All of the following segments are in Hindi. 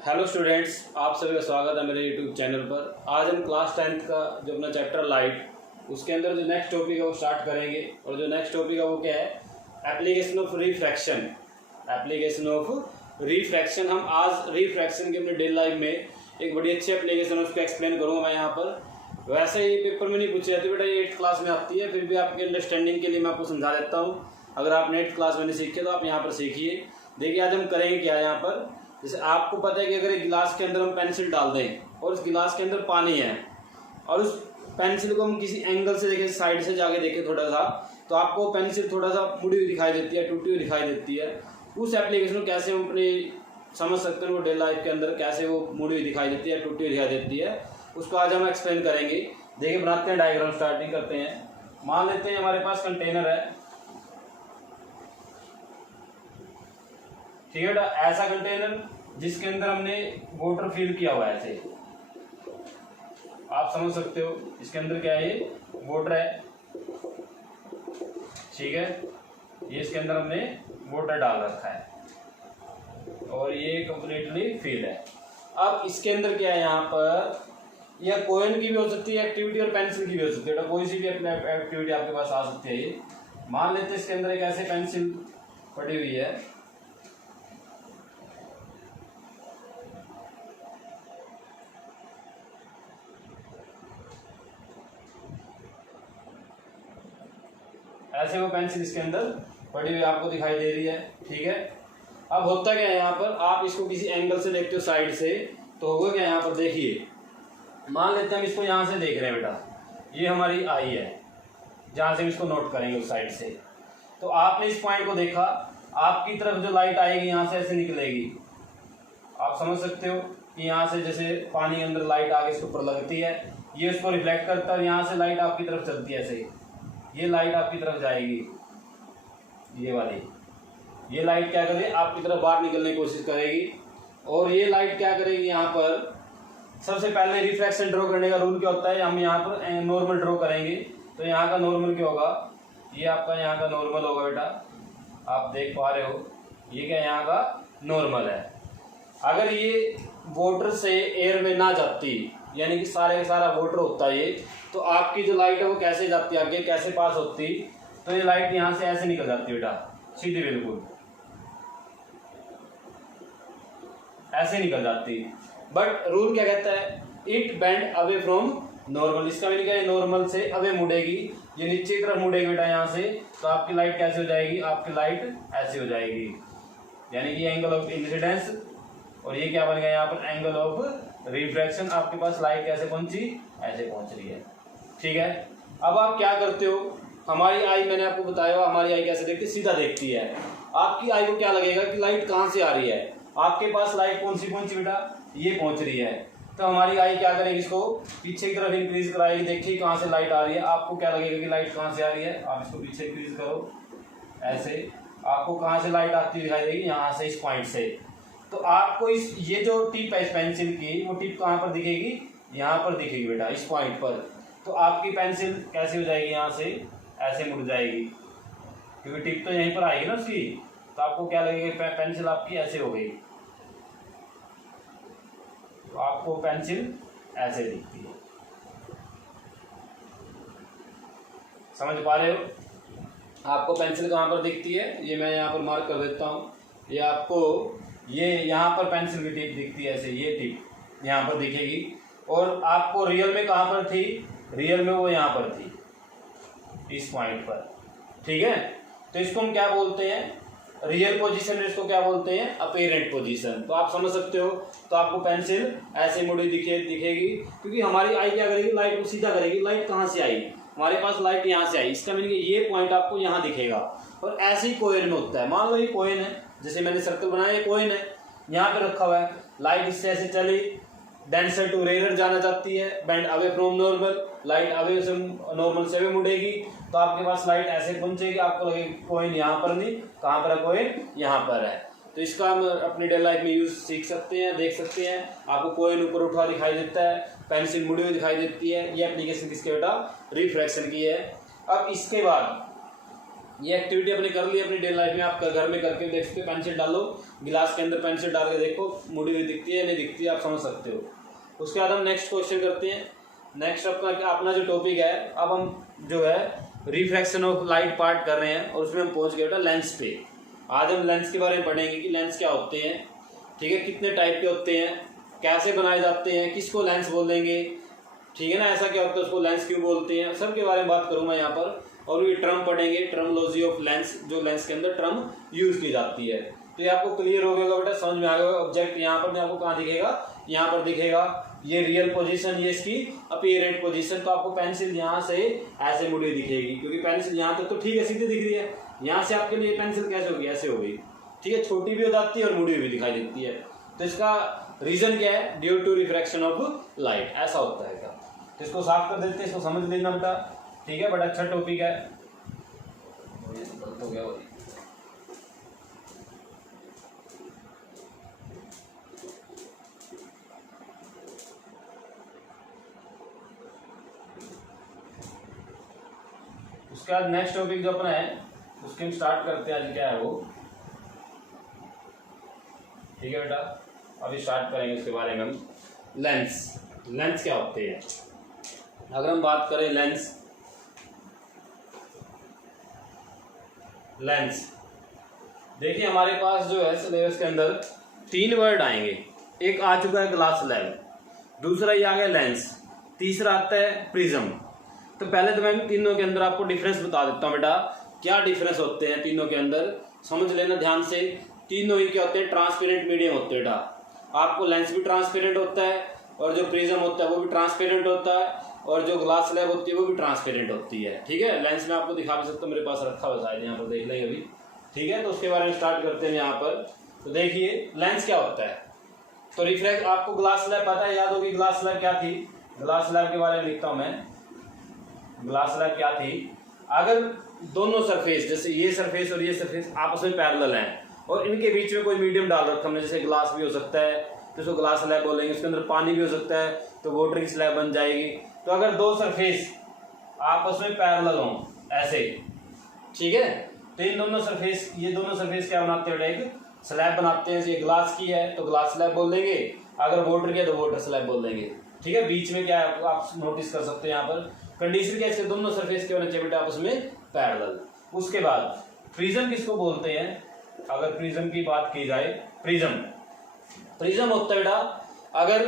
हेलो स्टूडेंट्स, आप सभी का स्वागत है मेरे यूट्यूब चैनल पर। आज हम क्लास 10th का जो अपना चैप्टर लाइट, उसके अंदर जो नेक्स्ट टॉपिक है वो स्टार्ट करेंगे। और जो नेक्स्ट टॉपिक है वो क्या है? Application of refraction. Application of refraction. हम आज रिफ्रैक्शन के अपने डेली लाइफ में एक बड़ी अच्छी एप्लीकेशन है, उसको एक्सप्लेन करूँगा मैं यहाँ पर। वैसे ये पेपर में नहीं पूछी जाती बेटा, ये 8th क्लास में आती है, फिर भी आपके अंडरस्टैंडिंग के लिए मैं आपको समझा देता हूँ। अगर आपने 8th क्लास में नहीं सीखे तो आप यहाँ पर सीखिए। देखिए आज हम करेंगे क्या है यहाँ पर। जैसे आपको पता है कि अगर एक गिलास के अंदर हम पेंसिल डाल दें और उस गिलास के अंदर पानी है और उस पेंसिल को हम किसी एंगल से देखें, साइड से जाके देखें थोड़ा सा, तो आपको पेंसिल थोड़ा सा मुड़ी हुई दिखाई देती है, टूटी हुई दिखाई देती है। उस एप्लीकेशन को कैसे हम अपने समझ सकते हैं, वो डेली लाइफ के अंदर कैसे वो मुड़ी हुई दिखाई देती है, टूटी हुई दिखाई देती है, उसको आज हम एक्सप्लेन करेंगे। देखिए बनाते हैं डायग्राम, स्टार्टिंग करते हैं। मान लेते हैं हमारे पास कंटेनर है, ठीक है बेटा। ऐसा कंटेनर जिसके अंदर हमने वाटर फिल किया हुआ है, ऐसे आप समझ सकते हो। इसके अंदर क्या है? ये वाटर है, ठीक है। ये इसके अंदर हमने वाटर डाल रखा है और ये कंप्लीटली फिल है। अब इसके अंदर क्या है? यहाँ पर यह कोइन की भी हो सकती है एक्टिविटी और पेंसिल की भी हो सकती है। कोई सी भी अपनी एक्टिविटी आपके पास आ सकती है। ये मान लेते हैं इसके अंदर एक ऐसे पेंसिल पड़ी हुई है, ऐसे वो पेंसिल इसके अंदर पड़ी हुई आपको दिखाई दे रही है, ठीक है। अब होता क्या है यहाँ पर, आप इसको किसी एंगल से देखते हो साइड से, तो होगा क्या यहाँ पर? देखिए मान लेते हैं हम इसको यहाँ से देख रहे हैं बेटा, ये हमारी आई है जहाँ से हम इसको नोट करेंगे उस साइड से। तो आपने इस पॉइंट को देखा, आपकी तरफ जो लाइट आएगी यहाँ से ऐसे निकलेगी। आप समझ सकते हो कि यहाँ से जैसे पानी के अंदर लाइट आगे इसके ऊपर लगती है, ये उसको रिफ्लेक्ट करता है और यहाँ से लाइट आपकी तरफ चलती है ऐसे। ये लाइट आपकी तरफ जाएगी, ये वाली ये लाइट क्या करेगी? आपकी तरफ बाहर निकलने की कोशिश करेगी। और ये लाइट क्या करेगी? यहाँ पर सबसे पहले रिफ्रैक्शन ड्रॉ करने का रूल क्या होता है? हम यहाँ पर नॉर्मल ड्रॉ करेंगे। तो यहाँ का नॉर्मल क्या होगा? ये आपका यहाँ का नॉर्मल होगा बेटा, आप देख पा रहे हो। ये क्या यहाँ का नॉर्मल है। अगर ये वाटर से एयर में ना जाती, यानी कि सारा वाटर होता है ये, तो आपकी जो लाइट है वो कैसे जाती है, आगे कैसे पास होती? तो ये लाइट यहाँ से ऐसे निकल जाती है बेटा, सीधी बिल्कुल ऐसे निकल जाती। बट रूल क्या कहता है? It bend away from normal. इसका मीनिंग क्या है? नॉर्मल से अवे मुड़ेगी, ये नीचे की तरफ मुड़ेगी बेटा यहाँ से, तो आपकी लाइट कैसे हो जाएगी? आपकी लाइट ऐसे हो जाएगी, यानी कि एंगल ऑफ इंसिडेंस। और ये क्या बन गया यहाँ पर? Angle of refraction. आपके पास लाइट कैसे पहुंची? ऐसे पहुंच रही है, ठीक है। अब आप क्या करते हो? हमारी आई, मैंने आपको बताया हमारी आई कैसे देखती है? सीधा देखती है। आपकी आई को क्या लगेगा कि लाइट कहाँ से आ रही है? आपके पास लाइट कौन सी पहुंची बेटा? ये पहुंच रही है। तो हमारी आई क्या करेगी? इसको पीछे की तरफ इंक्रीज कराएगी। देखिए कहाँ से लाइट आ रही है, आपको क्या लगेगा कि लाइट कहाँ से आ रही है? आप इसको पीछे इंक्रीज करो ऐसे, आपको कहाँ से लाइट आती दिखाई देगी? यहाँ से, इस पॉइंट से। तो आपको इस ये जो टिप है इस पेंसिल की, वो टिप कहाँ पर दिखेगी? यहाँ पर दिखेगी बेटा, इस पॉइंट पर। तो आपकी पेंसिल कैसे हो जाएगी? यहाँ से ऐसे मुड़ जाएगी, क्योंकि टिप तो यहीं पर आएगी ना उसकी। तो आपको क्या लगेगा? पेंसिल आपकी ऐसे हो गई, तो आपको पेंसिल ऐसे दिखती है। समझ पा रहे हो? आपको पेंसिल कहाँ पर दिखती है? ये मैं यहाँ पर मार्क कर देता हूँ। ये आपको ये यहाँ पर पेंसिल की टिप दिखती है ऐसे, ये टिप यहाँ पर दिखेगी। और आपको रियल में कहाँ पर थी? रियल में वो यहाँ पर थी, इस पॉइंट पर, ठीक है। तो इसको हम क्या बोलते हैं? Real position. इसको क्या बोलते हैं? Apparent position. तो आप समझ सकते हो। तो आपको पेंसिल ऐसे मुड़ी दिखेगी, क्योंकि हमारी आई क्या करेगी? लाइट को सीधा करेगी। लाइट कहाँ से आई? हमारे पास लाइट यहाँ से आई। इसका मीनिंग ये पॉइंट आपको यहाँ दिखेगा। और ऐसे ही कोइन में होता है। मान लो ये कोइन है, जैसे मैंने सर्कल बनाया, ये कोइन है, यहाँ पे रखा हुआ है। लाइट इससे ऐसे चली, डेंसर टू रेयर जाना चाहती है, bend away from normal, light away से नॉर्मल से अवे मुड़ेगी, तो आपके पास लाइट ऐसे पहुंचेगी। आपको लगेगी कोइन यहाँ पर नहीं, कहाँ पर है कोइन? यहाँ पर है। तो इसका हम अपनी डेली लाइफ में यूज सीख सकते हैं, देख सकते हैं। आपको कोइन ऊपर उठा दिखाई देता है, पेंसिल मुड़ी हुई दिखाई देती है। ये एप्लीकेशन किसके बेटा? रिफ्रैक्शन की है। अब इसके बाद ये एक्टिविटी अपने कर ली अपनी डेली लाइफ में, आप घर में करके देख सकते हो। पेंसिल डालो, गिलास के अंदर पेंसिल डाल के देखो मुड़ी हुई दिखती है नहीं दिखती है, आप समझ सकते हो। उसके बाद हम नेक्स्ट क्वेश्चन करते हैं। नेक्स्ट अपना जो टॉपिक है, अब हम जो है रिफ्रैक्शन ऑफ लाइट पार्ट कर रहे हैं और उसमें हम पहुंच गए बेटा लेंस पे। आज हम लेंस के बारे में पढ़ेंगे कि लेंस क्या होते हैं, ठीक है, कितने टाइप के होते हैं, कैसे बनाए जाते हैं, किसको लेंस बोलेंगे, ठीक है ना, ऐसा क्या होता है, उसको लेंस क्यों बोलते हैं, सब के बारे में बात करूंगा यहाँ पर। और भी टर्म पढ़ेंगे, टर्मोलॉजी ऑफ लेंस, जो लेंस के अंदर टर्म यूज की जाती है। तो ये आपको क्लियर हो गया बेटा, समझ में आ गया। ऑब्जेक्ट यहाँ पर आपको कहाँ दिखेगा, यहाँ पर दिखेगा, ये रियल पोजीशन, ये इसकी अपीयरेंट पोजीशन। तो आपको पेंसिल यहाँ से ऐसे मुड़ी दिखेगी, क्योंकि पेंसिल यहाँ तक तो ठीक है सीधी दिख रही है, यहाँ से आपके लिए पेंसिल कैसे होगी, ऐसे हो गई, ठीक है, छोटी भी हो जाती है और मुड़ी भी दिखाई देती है। तो इसका रीजन क्या है, due to refraction of light, ऐसा होता है। तो इसको साफ कर देते हैं, इसको समझ लेना बेटा, ठीक है, बड़ा अच्छा टॉपिक है। हो गया उसके बाद नेक्स्ट टॉपिक जो अपना है उसके हम स्टार्ट करते हैं। आज क्या है वो, ठीक है बेटा, अभी स्टार्ट करेंगे उसके बारे में हम। लेंस, लेंस क्या होते हैं। अगर हम बात करें लेंस, लेंस देखिए हमारे पास जो है सिलेबस के अंदर 3 वर्ड आएंगे। एक आ चुका है ग्लास स्लैब, दूसरा ये आ गया लेंस, तीसरा आता है प्रिज्म। तो पहले तो मैं तीनों के अंदर आपको डिफरेंस बता देता हूँ बेटा, क्या डिफरेंस होते हैं तीनों के अंदर, समझ लेना ध्यान से। तीनों ही क्या होते हैं, ट्रांसपेरेंट मीडियम होते हैं बेटा। आपको लेंस भी ट्रांसपेरेंट होता है, और जो प्रिज्म होता है वो भी ट्रांसपेरेंट होता है, और जो ग्लास स्लैब होती है वो भी ट्रांसपेरेंट होती है, ठीक है। लेंस में आपको दिखा भी सकता हूँ, मेरे पास रखा हुआ शायद, यहाँ पर देख लेंगे अभी, ठीक है। तो उसके बारे में स्टार्ट करते हैं यहाँ पर। तो देखिए लेंस क्या होता है। तो रिफ्रैक्ट, आपको ग्लास स्लैब पता है, याद होगी ग्लास स्लैब क्या थी। ग्लास स्लैब के बारे में लिखता हूँ मैं, ग्लास स्लैब क्या थी। अगर दोनों सरफेस, जैसे ये सरफेस और ये सरफेस आपस में पैरेलल हैं और इनके बीच में कोई मीडियम डाल रखा हमने, जैसे ग्लास भी हो सकता है तो उसको ग्लास स्लैब बोलेंगे, उसके अंदर पानी भी हो सकता है तो वाटर की स्लैब बन जाएगी। तो अगर दो सरफेस आपस में पैरेलल हों ऐसे, ठीक है, तो इन दोनों सरफेस, ये दोनों सरफेस क्या बनाते हैं, एक स्लैब बनाते हैं। ये ग्लास की है तो ग्लास स्लैब बोल देंगे, अगर वाटर की है तो वाटर स्लैब बोल देंगे, ठीक है। बीच में क्या है आप नोटिस कर सकते हैं यहाँ पर, कंडीशन कैसे, दोनों सरफेस के होने चाहिए बेटा आपस में पैरेलल। उसके बाद प्रिज्म किसको बोलते हैं, अगर प्रिज्म की बात की जाए, प्रिज्म होता है बेटा अगर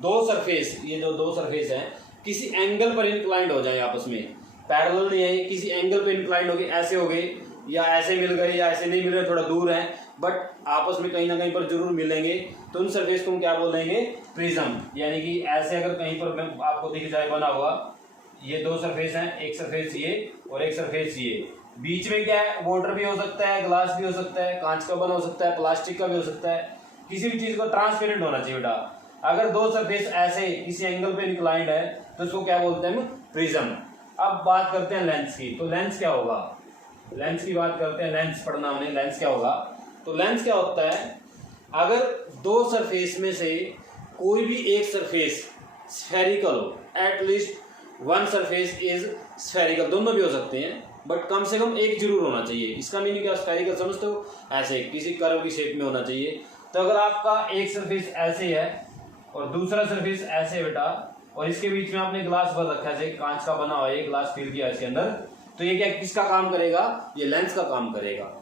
दो सरफेस, ये जो दो सरफेस हैं किसी एंगल पर इंक्लाइंड हो जाए, आपस में पैरेलल नहीं है, किसी एंगल पर इंक्लाइंड हो गए, ऐसे हो गए या ऐसे मिल गए या ऐसे नहीं मिल रहे, थोड़ा दूर हैं बट आपस में कहीं ना कहीं पर जरूर मिलेंगे, तो उन सरफेस को हम क्या बोलेंगे, प्रिज्म। यानी कि ऐसे अगर कहीं पर आपको दिख जाए बना हुआ, ये दो सरफेस हैं, एक सरफेस ये और एक सरफेस ये, बीच में क्या है, वाटर भी हो सकता है, ग्लास भी हो सकता है, कांच का बना हो सकता है, प्लास्टिक का भी हो सकता है, किसी भी चीज को ट्रांसपेरेंट होना चाहिए बेटा। अगर दो सरफेस ऐसे किसी एंगल पे इंक्लाइंड है तो उसको क्या बोलते हैं, प्रिज्म। अब बात करते हैं लेंस की। तो लेंस क्या होगा, लेंस की बात करते हैं, लेंस पढ़ना हमने, लेंस क्या होगा। तो लेंस क्या होता है, अगर दो सरफेस में से कोई भी एक सरफेस स्फेरिकल हो, at least one surface is spherical, दोनों भी हो सकते हैं बट कम से कम एक जरूर होना चाहिए। इसका मीनिंग क्या, स्फेरिकल समझते हो, ऐसे किसी कर्व की शेप में होना चाहिए। तो अगर आपका एक सरफेस ऐसे है और दूसरा सरफेस ऐसे बेटा, और इसके बीच में आपने ग्लास भर रखा है, कांच का बना हुआ है, ग्लास फिल किया इसके अंदर, तो ये क्या किसका काम करेगा, ये लेंस का काम करेगा।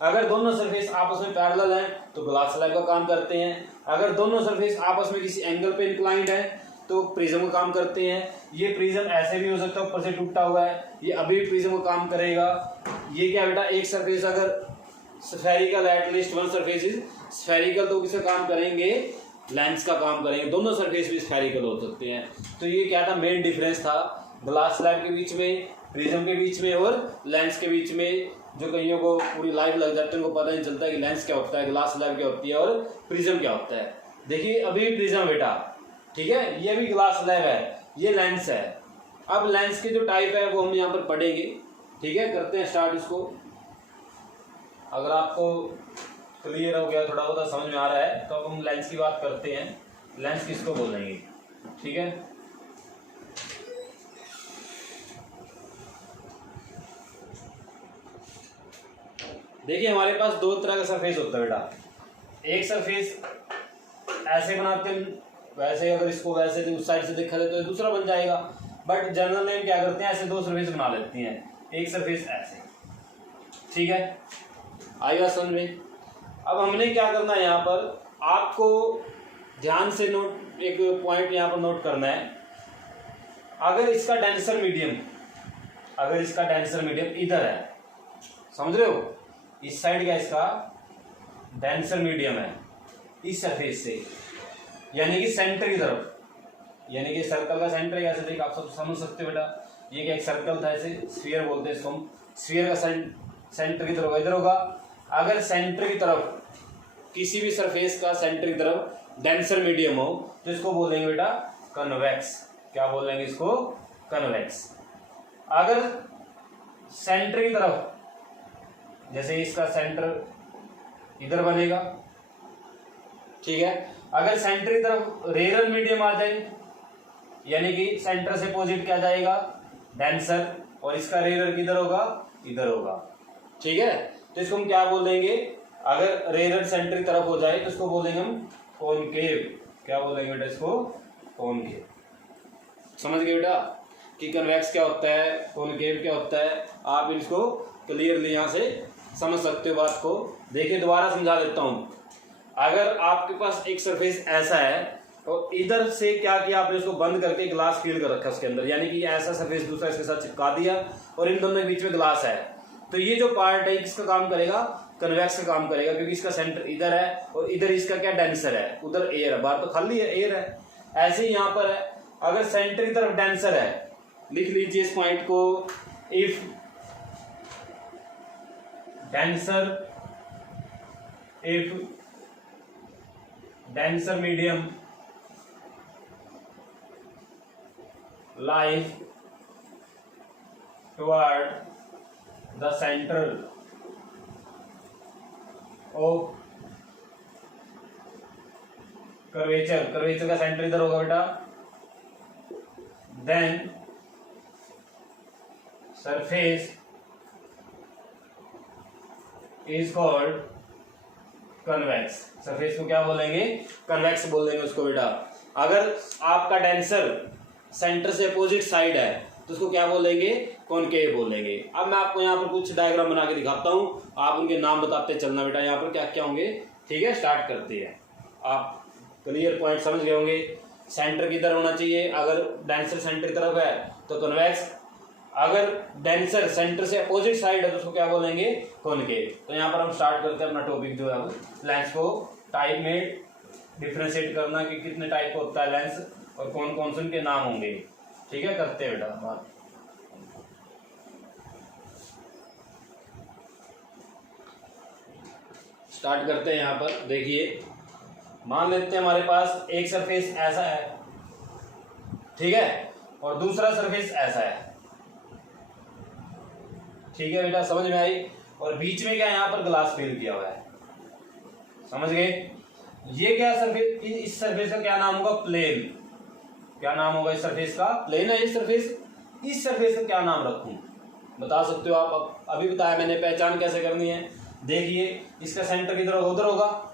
अगर दोनों सरफेस आपस में पैरेलल हैं तो ग्लास स्लैब का काम करते हैं। अगर दोनों सरफेस आपस में किसी एंगल पे इंक्लाइंड है तो प्रिज्म का काम करते हैं। ये प्रिज्म ऐसे भी हो सकता है, ऊपर से टूटा हुआ है, ये अभी भी प्रिज्म का काम करेगा। ये क्या बेटा, एक सरफेस अगर स्फेरिकल है, at least one surface is spherical, तो किसका काम करेंगे, लेंस का काम करेंगे। दोनों सरफेस भी स्फेरिकल हो सकते हैं। तो ये क्या था, मेन डिफरेंस था ग्लास स्लैब के बीच में, प्रिज्म के बीच में और लेंस के बीच में। जो कईयों को पूरी लाइफ लग जाती है, उनको पता नहीं चलता कि लेंस क्या होता है, ग्लास स्लैब क्या होती है और प्रिज्म क्या होता है। देखिए अभी प्रिज्म बेटा, ठीक है, ये भी ग्लास स्लैब है, ये लेंस है। अब लेंस के जो टाइप है वो हम यहाँ पर पढ़ेंगे, ठीक है। करते हैं स्टार्ट इसको। अगर आपको क्लियर हो गया, थोड़ा बहुत समझ में आ रहा है, तो अब हम लेंस की बात करते हैं। लेंस किसको बोलेंगे, ठीक है। देखिए हमारे पास दो तरह का सरफेस होता है बेटा। एक सरफेस ऐसे बनाते हैं, वैसे अगर इसको वैसे उस साइड से देखा जाए तो दूसरा बन जाएगा, बट जनरल में क्या करते हैं, ऐसे दो सरफेस बना लेती हैं, एक सरफेस ऐसे। ठीक है, आई बात समझ में। अब हमने क्या करना है, यहाँ पर आपको ध्यान से नोट, एक पॉइंट यहाँ पर नोट करना है। अगर इसका डेंसर मीडियम, अगर इसका डेंसर मीडियम इधर है, समझ रहे हो, इस साइड का इसका डेंसर मीडियम है इस सरफेस से, यानी कि सेंटर की तरफ, यानी कि सर्कल का सेंटर है ऐसे, देख आप सब समझ सकते हो बेटा। ये क्या एक सर्कल था, ऐसे स्फीयर बोलते हैं इसको हम, स्फीयर का सेंटर की तरफ इधर होगा। अगर सेंटर की तरफ किसी भी सरफेस का सेंटर की तरफ डेंसर मीडियम हो तो इसको बोलेंगे बेटा कन्वेक्स। क्या बोलेंगे इसको? कन्वेक्स। अगर सेंटर की तरफ, जैसे इसका सेंटर इधर बनेगा, ठीक है, अगर सेंटर की तरफ रेरर मीडियम आ जाए, यानी कि सेंटर से अपोजिट क्या जाएगा, डेंसर, और इसका रेरर किधर होगा, इधर होगा। ठीक है, तो इसको हम क्या बोल देंगे, अगर रेरर सेंटर की तरफ हो जाए तो इसको बोलेंगे हम कॉनकेव। क्या बोलेंगे बेटा इसको? कॉनकेव। समझ गए बेटा कि कन्वेक्स क्या होता है, कॉनकेव क्या होता है? आप इसको क्लियरली यहां से समझ सकते हो बात को। देखिए दोबारा समझा देता हूं। अगर आपके पास एक सरफेस ऐसा है और इधर से क्या किया आपने, उसको बंद करके ग्लास फील कर रखा उसके अंदर, यानी कि ऐसा सरफेस दूसरा इसके साथ चिपका दिया और इन दोनों के बीच में ग्लास है, तो ये जो पार्ट है किसका काम करेगा? कन्वेक्स का काम करेगा, क्योंकि इसका सेंटर इधर है और इधर इसका क्या डेंसर है, उधर एयर है, बाहर तो खाली है, एयर है। ऐसे ही यहाँ पर है, अगर सेंटर की तरफ डेंसर है, लिख लीजिए इस पॉइंट को, if denser medium lies toward the center of curvature का सेंटर इधर होगा बेटा, then surface is called convex. Surface को क्या बोलेंगे? कन्वेक्स बोल देंगे उसको बेटा। अगर आपका डेंसर सेंटर से अपोजिट साइड है तो उसको क्या बोलेंगे? कॉनकेव बोलेंगे। अब मैं आपको यहाँ पर कुछ डायग्राम बना के दिखाता हूँ, आप उनके नाम बताते चलना बेटा, यहाँ पर क्या क्या होंगे। ठीक है, स्टार्ट करते हैं। आप क्लियर पॉइंट समझ गए होंगे। सेंटर किधर होना चाहिए? अगर डेंसर सेंटर की तरफ है तो कन्वेक्स, अगर डेंसर सेंटर से अपोजिट साइड है तो उसको क्या बोलेंगे? कॉनकेव। तो यहाँ पर हम स्टार्ट करते हैं अपना टॉपिक जो है वो, लेंस को टाइप में डिफ्रेंशिएट करना कि कितने टाइप का होता है लेंस और कौन कौन से उनके नाम होंगे। ठीक है, करते हैं बेटा बात। स्टार्ट करते हैं। यहाँ पर देखिए, मान लेते हैं हमारे पास एक सरफेस ऐसा है, ठीक है, और दूसरा सरफेस ऐसा है। ठीक है बेटा, समझ में आई? और बीच में क्या है, यहाँ पर ग्लास फिल किया हुआ है, समझ गए? ये क्या सरफेस, इस सरफेस का क्या नाम होगा? प्लेन। क्या नाम होगा इस सरफेस का? प्लेन है ये सरफेस। इस सरफेस का क्या नाम रखूं? बता सकते हो आप? अभी बताया मैंने, पहचान कैसे करनी है। देखिए, इसका सेंटर किधर होगा? उधर होगा।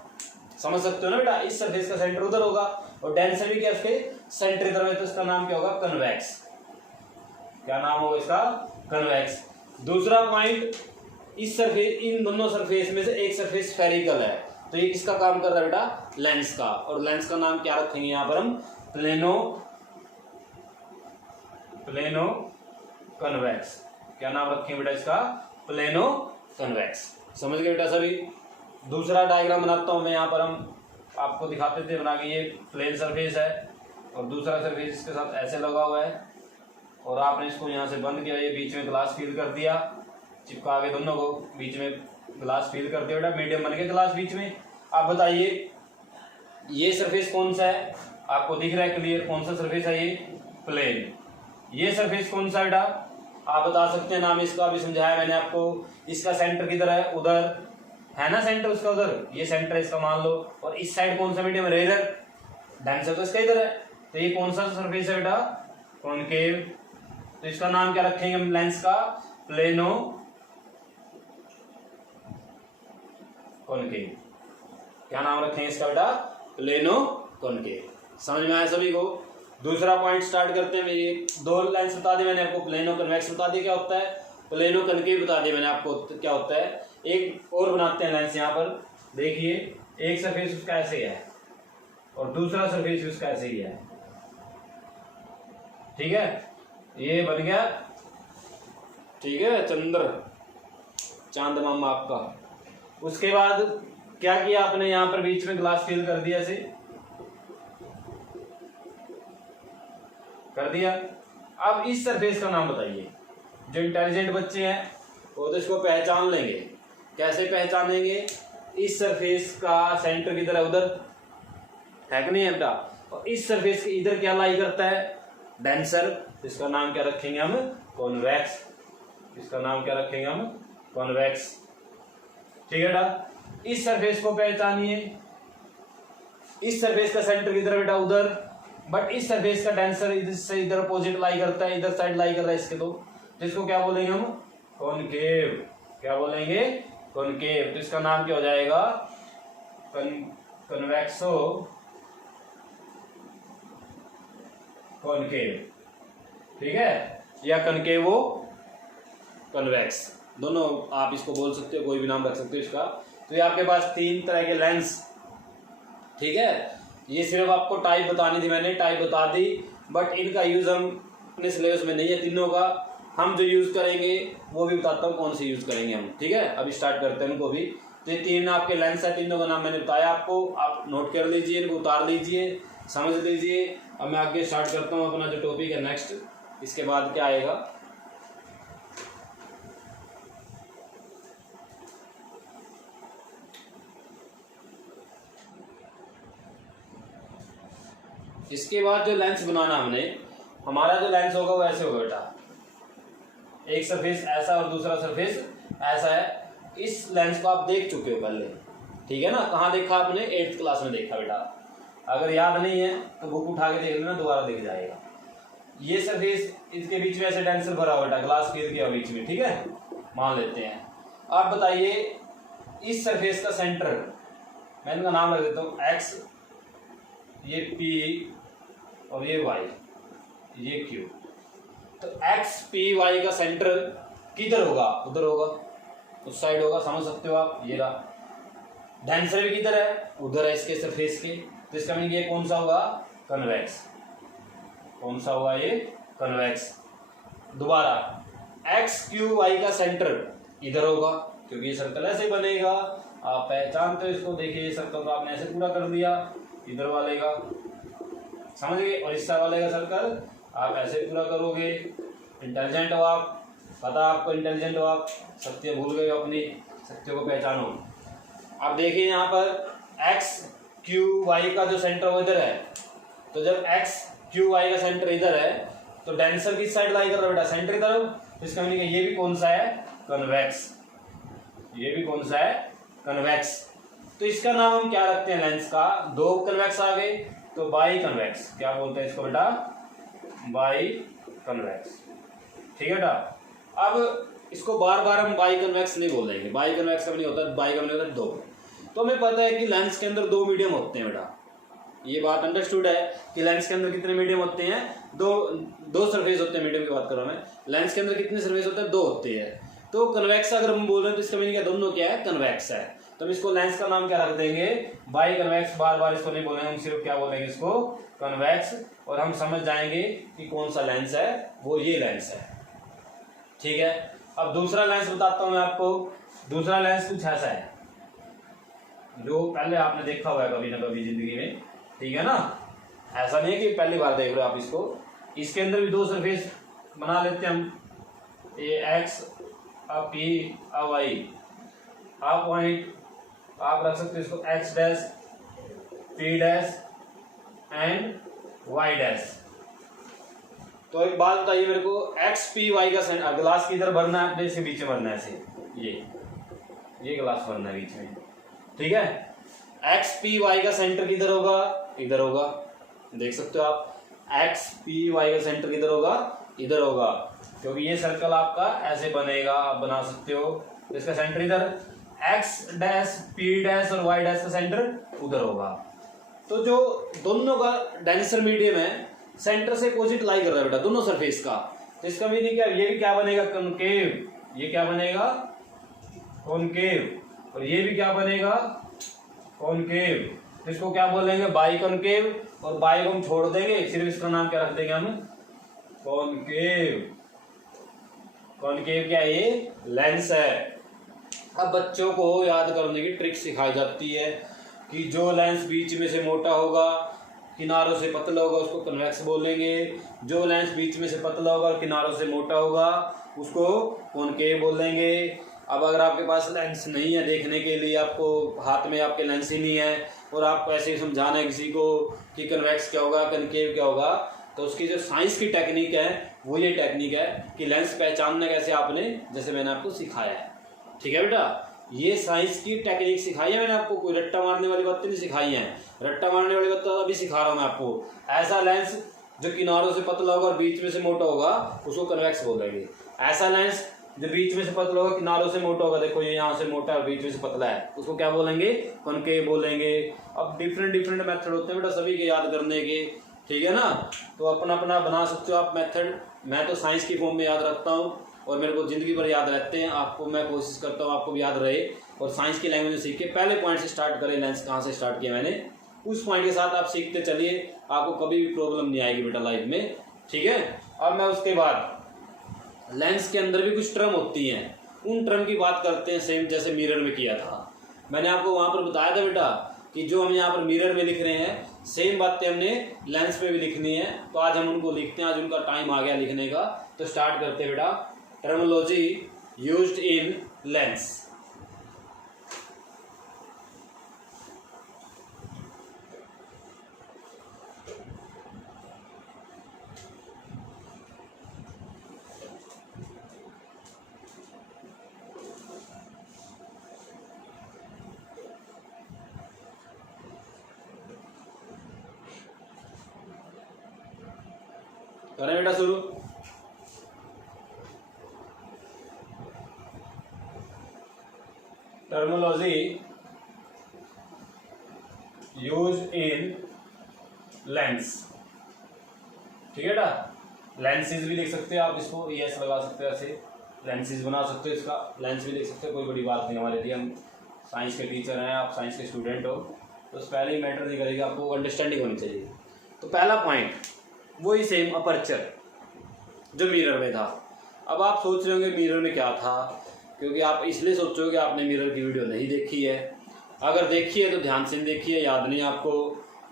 समझ सकते हो ना बेटा, इस सरफेस का सेंटर उधर होगा और डेंसर भी क्या उसके सेंटर इधर है, तो इसका नाम क्या होगा? कन्वेक्स। क्या नाम होगा इसका? कन्वेक्स। दूसरा पॉइंट, इस सरफेस, इन दोनों सरफेस में से एक सरफेस स्फेरिकल है, तो ये किसका काम कर रहा है बेटा? लेंस का। और लेंस का नाम क्या रखेंगे यहाँ पर हम? Plano convex. क्या नाम रखेंगे बेटा इसका? Plano convex. समझ गए बेटा सभी? दूसरा डायग्राम बनाता हूँ मैं, यहाँ पर हम आपको दिखाते थे बना के। ये प्लेन सरफेस है और दूसरा सरफेस इसके साथ ऐसे लगा हुआ है और आपने इसको यहाँ से बंद किया, ये बीच में ग्लास फिल कर दिया, चिपका के दोनों को बीच में ग्लास फिल कर दिया बेटा, मीडियम बन के ग्लास बीच में। आप बताइए ये सरफेस कौन सा है? आपको दिख रहा है क्लियर कौन सा सरफेस है? ये प्लेन। ये सरफेस कौन सा बेटा? आप बता सकते हैं नाम इसका, अभी समझाया मैंने आपको। इसका सेंटर किधर है? उधर है ना सेंटर उसका, उधर। ये सेंटर इसका मान लो, और इस साइड कौन सा मीडियम? रेरर। डेंसर तो इसका इधर है, तो ये कौन सा सरफेस है बेटा? कॉनकेव। तो इसका नाम क्या रखेंगे हम लेंस का? Plano concave. क्या नाम रखेंगे इसका बेटा? Plano concave. समझ में आया सभी को? दूसरा पॉइंट स्टार्ट करते हैं। ये दो लेंस बता दी मैंने आपको, प्लेनो कन्वेक्स बता दी क्या होता है, प्लेनो कॉनकेव बता दिया मैंने आपको क्या होता है। एक और बनाते हैं लेंस यहाँ पर, देखिए एक सरफेस उसका ऐसे है और दूसरा सरफेस उसका ऐसे ही है, ठीक है, ये बन गया, ठीक है, चंद्र चांद मामा आपका। उसके बाद क्या किया आपने, यहाँ पर बीच में ग्लास फिल कर दिया, ऐसे कर दिया। अब इस सरफेस का नाम बताइए। जो इंटेलिजेंट बच्चे हैं वो तो इसको पहचान लेंगे। कैसे पहचानेंगे? इस सरफेस का सेंटर किधर है, उधर है कि नहीं है बेटा, और इस सरफेस के इधर क्या लाई करता है, डेंसर। इसका नाम क्या रखेंगे हम? कॉन्वेक्स। इसका नाम क्या रखेंगे हम? कॉन्वेक्स, ठीक है बेटा। इस सरफेस को पहचानिए। इस सरफेस का सेंटर किधर बेटा, उधर, बट इस सरफेस का डेंसर इधर से इधर अपोजिट लाई करता है, इधर साइड लाई कर रहा है इसके, तो जिसको क्या बोलेंगे हम? कॉनकेव। क्या बोलेंगे? कॉनकेव। तो इसका नाम क्या हो जाएगा? कन्वेक्सो कॉनकेव, ठीक है, या कनकेवो कन्वेक्स, दोनों आप इसको बोल सकते हो, कोई भी नाम रख सकते हो इसका। तो ये आपके पास तीन तरह के लेंस, ठीक है। ये सिर्फ आपको टाइप बतानी थी मैंने, टाइप बता दी, बट इनका यूज हम अपने सिलेबस में नहीं है तीनों का। हम जो यूज करेंगे वो भी बताता हूँ कौन से यूज करेंगे हम, ठीक है। अब स्टार्ट करते हैं उनको भी। तो ये तीन आपके लेंस है, तीनों का नाम मैंने बताया आपको, आप नोट कर लीजिए, इनको उतार लीजिए, समझ लीजिए। अब मैं आगे स्टार्ट करता हूँ अपना जो टॉपिक है नेक्स्ट। इसके बाद क्या आएगा, इसके बाद जो लेंस बनाना हमने, हमारा जो लेंस होगा वो ऐसे होगा बेटा, एक सरफेस ऐसा और दूसरा सरफेस ऐसा है। इस लेंस को आप देख चुके हो पहले, ठीक है ना। कहाँ देखा आपने? 8th क्लास में देखा बेटा। अगर याद नहीं है तो बुक उठा के देख लेना, दोबारा दिख जाएगा। ये सरफेस, इसके बीच में ऐसे डेंसर भरा हुआ बेटा, ग्लास फिल किया बीच में, ठीक है, मान लेते हैं। आप बताइए इस सरफेस का सेंटर, मैं इनका नाम रख देता हूँ एक्स, ये पी और ये वाई, ये क्यू। तो एक्स पी वाई का सेंटर किधर होगा? उधर होगा, उस साइड होगा, समझ सकते हो आप। ये रहा, डेंसर भी किधर है? उधर है इसके सरफेस के। तो इसका मीनिंग ये कौन सा होगा? कन्वेक्स। कौन सा हुआ ये? कन्वेक्स। दोबारा एक्स क्यू वाई का सेंटर इधर होगा, क्योंकि ये सर्कल ऐसे बनेगा, आप पहचानते हो इसको। देखिए ये सर्कल को आपने ऐसे पूरा कर दिया, इधर वाले का समझ गए, और इस वाले का सर्कल आप ऐसे पूरा करोगे। इंटेलिजेंट हो आप, पता आपको इंटेलिजेंट हो आप, सत्य भूल गए हो, अपनी सत्य को पहचानो। अब देखिए यहाँ पर एक्स क्यू वाई का जो सेंटर वो इधर है, तो जब एक्स क्यू वाई का सेंटर इधर है तो डेंसर किस साइड लाई कर रहा है बेटा? सेंटर की तरफ। तो इसका मीनिंग ये भी कौन सा है? कन्वेक्स। ये भी कौन सा है? कन्वेक्स। तो इसका नाम हम क्या रखते हैं लेंस का? दो कन्वेक्स आ गए तो बाई कन्वेक्स। क्या बोलते हैं इसको बेटा? बाई कन्वेक्स, ठीक है बेटा। अब इसको बार बार हम बाई कन्वेक्स नहीं बोल देंगे, बाई कन्वेक्स का नहीं होता, बाई कन्वेक्स होता है दो। तो हमें पता है कि लेंस के अंदर दो मीडियम होते हैं बेटा, ये बात अंडरस्टूड है कि लेंस के अंदर कितने मीडियम होते हैं? दो सरफेस होते हैं। मीडियम की बात कर रहा हूं मैं, लेंस के अंदर कितने सरफेस होते हैं? दो होते हैं। तो कन्वेक्स अगर हम बोल रहे हैं तो इसका मीनिंग क्या? दोनों क्या है? कन्वेक्स है। तो हम इसको लेंस का नाम क्या रख देंगे? By convex. बार बार इसको नहीं बोलेंगे, हम सिर्फ क्या बोलेंगे इसको? कन्वेक्स। और हम समझ जाएंगे कि कौन सा लेंस है, वो ये लेंस है, ठीक है। अब दूसरा लेंस बताता हूं मैं आपको। दूसरा लेंस कुछ ऐसा है, जो पहले आपने देखा हुआ है कभी ना कभी जिंदगी में, ठीक है ना। ऐसा नहीं है कि पहली बार देख रहे हो आप इसको। इसके अंदर भी दो सरफेस बना लेते हैं हम, ये एक्स अब पी अब वाई। आप पॉइंट आप रख सकते हो इसको X dash P dash and Y dash. तो एक बात बताइए मेरे को, एक्स पी वाई का सेंटर, ग्लास किधर भरना है? अपने इसके बीच में भरना है, ऐसे ये ग्लास भरना है बीच में, ठीक है। एक्स पी वाई का सेंटर किधर होगा? इधर होगा, देख सकते हो आप। एक्स पी वाई का सेंटर किधर होगा? इधर होगा, क्योंकि ये सर्कल आपका ऐसे बनेगा, आप बना सकते हो। तो इसका सेंटर इधर। एक्स डैश पी डैश और वाई डैश का सेंटर उधर होगा। तो जो दोनों का डेंसर मीडियम है सेंटर से अपोजिट लाई कर रहा है बेटा दोनों सरफेस का, तो इसका मीनिंग क्या, ये भी क्या बनेगा कॉनकेव, ये क्या बनेगा कॉनकेव, और ये भी क्या बनेगा कॉनकेव। तो इसको क्या बोलेंगे बाई कॉनकेव, और बाई को हम छोड़ देंगे, सिर्फ इसका नाम क्या रख देंगे हम कॉनकेव। कॉनकेव क्या है, ये लेंस है। अब बच्चों को याद करने की ट्रिक सिखाई जाती है कि जो लेंस बीच में से मोटा होगा किनारों से पतला होगा उसको कन्वेक्स बोलेंगे, जो लेंस बीच में से पतला होगा और किनारों से मोटा होगा उसको कॉनकेव बोलेंगे। अब अगर आपके पास लेंस नहीं है देखने के लिए, आपको हाथ में आपके लेंस ही नहीं है और आपको ऐसे ही समझाना है किसी को कि कन्वेक्स क्या होगा कॉनकेव क्या होगा, तो उसकी जो साइंस की टेक्निक है वो ये टेक्निक है कि लेंस पहचानना कैसे आपने, जैसे मैंने आपको सिखाया है। ठीक है बेटा, ये साइंस की टेक्निक सिखाई है मैंने आपको, कोई रट्टा मारने वाली बातें नहीं सिखाई हैं। रट्टा मारने वाली बात तो अभी सिखा रहा हूँ मैं आपको। ऐसा लेंस जो किनारों से पतला होगा और बीच में से मोटा होगा उसको कन्वेक्स बोलेंगे। ऐसा लेंस जो बीच में से पतला होगा किनारों से मोटा होगा, देखो ये यहाँ से मोटा है और बीच में से पतला है, उसको क्या बोलेंगे कॉनकेव बोलेंगे। अब डिफरेंट मेथड होते हैं बेटा सभी के याद करने के, ठीक है ना, तो अपना अपना बना सकते हो आप मेथड। मैं तो साइंस की फॉर्म में याद रखता हूँ और मेरे को जिंदगी भर याद रहते हैं, आपको मैं कोशिश करता हूँ आपको भी याद रहे और साइंस की लैंग्वेज सीख के पहले पॉइंट से स्टार्ट करें। लेंस कहाँ से स्टार्ट किया मैंने, उस पॉइंट के साथ आप सीखते चलिए, आपको कभी भी प्रॉब्लम नहीं आएगी बेटा लाइफ में। ठीक है, अब मैं उसके बाद लेंस के अंदर भी कुछ टर्म होती हैं, उन टर्म की बात करते हैं, सेम जैसे मिरर में किया था। मैंने आपको वहाँ पर बताया था बेटा कि जो हम यहाँ पर मिरर में लिख रहे हैं सेम बातें हमने लेंस में भी लिखनी है, तो आज हम उनको लिखते हैं। आज उनका टाइम आ गया लिखने का, तो स्टार्ट करते हैं बेटा। Terminology used in lens. करें बेटा शुरू। Terminology used in lens. ठीक है बेटा, लेंसेज भी लिख सकते हो आप, इसको यस लगा सकते हो, ऐसे लेंसेज बना सकते हो, इसका लेंस भी लिख सकते हो, कोई बड़ी बात नहीं हमारे लिए। हम साइंस के टीचर हैं, आप साइंस के स्टूडेंट हो, तो पहले ही मैटर नहीं करेगा, आपको अंडरस्टैंडिंग होनी चाहिए। तो पहला पॉइंट वही सेम अपर्चर जो मिरर में था। अब आप सोच रहे होंगे मिरर में क्या था, क्योंकि आप इसलिए सोचोगे आपने मिरर की वीडियो नहीं देखी है। अगर देखी है तो ध्यान से देखी है, याद नहीं आपको,